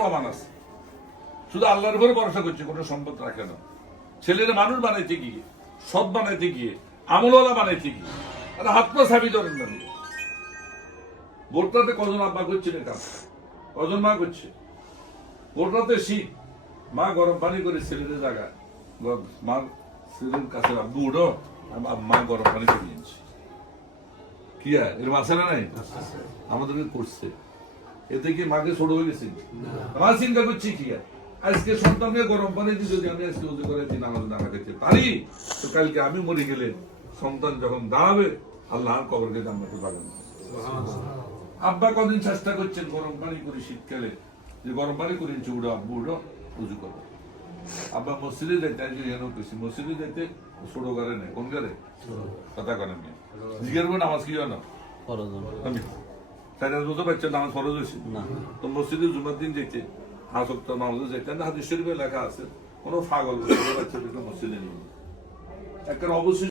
প্রমাণ আছে, শুধু আল্লাহর উপরে ভরসা করছে, কোনো সম্পদ রাখে না। ছেলেরা মানুষ বানাইতে গিয়ে, সৎ বানাইতে গিয়ে, আমলওয়ালা বানাইতে গিয়ে হাত পা সাবি ধরেন না। ভোটটাতে কজন আব্বা করছে না কাজ, কজন মা করছে? ভোটটাতে শীত, মা গরম পানি করে ছেলেদের জায়গায়, মা ছেলের কাছে আব্বু উঠো, মা গরম পানি করে নিয়েছে। কি আর এরকম আছে না? নাই, আমাদেরকে করছে। এতে কি মাকে ছোট হয়ে গেছে? মা চিন্তা করছি কি আর, আজকে সন্তানকে গরম পানি দিয়ে যদি আমি আজকে উজু করে দিন আমাদের দাঁড়া খেতে পারি, তো কালকে আমি মরে গেলে সন্তান যখন দাঁড়াবে আল্লাহ কবরকে জান্নাতে পাবেন। আব্বা কদিন চেষ্টা করছেন গরম পানি করে শীতকালে, যে গরম পানি করে নিচ্ছে, উঠো আব্বু উঠো উজু করো। আব্বা মসজিদে যাইতে, আজকে যেন কইছি মসজিদে যাইতে ছোট ঘরে নেই, কোন ঘরে? কথা কেন আমি জিজ্ঞেস করবো নামাজ কি জানো? আমি তাই বুঝতে পারছেন নামাজ ফরজ হয়েছে তো মসজিদে জুমার দিন যেতে, হাসক্ত নামাজে যেতেন, হাদিস শরীফে লেখা আছে কোনো পাগল বাচ্চাদেরকে মসজিদে নিয়ে একটা অবশ্যই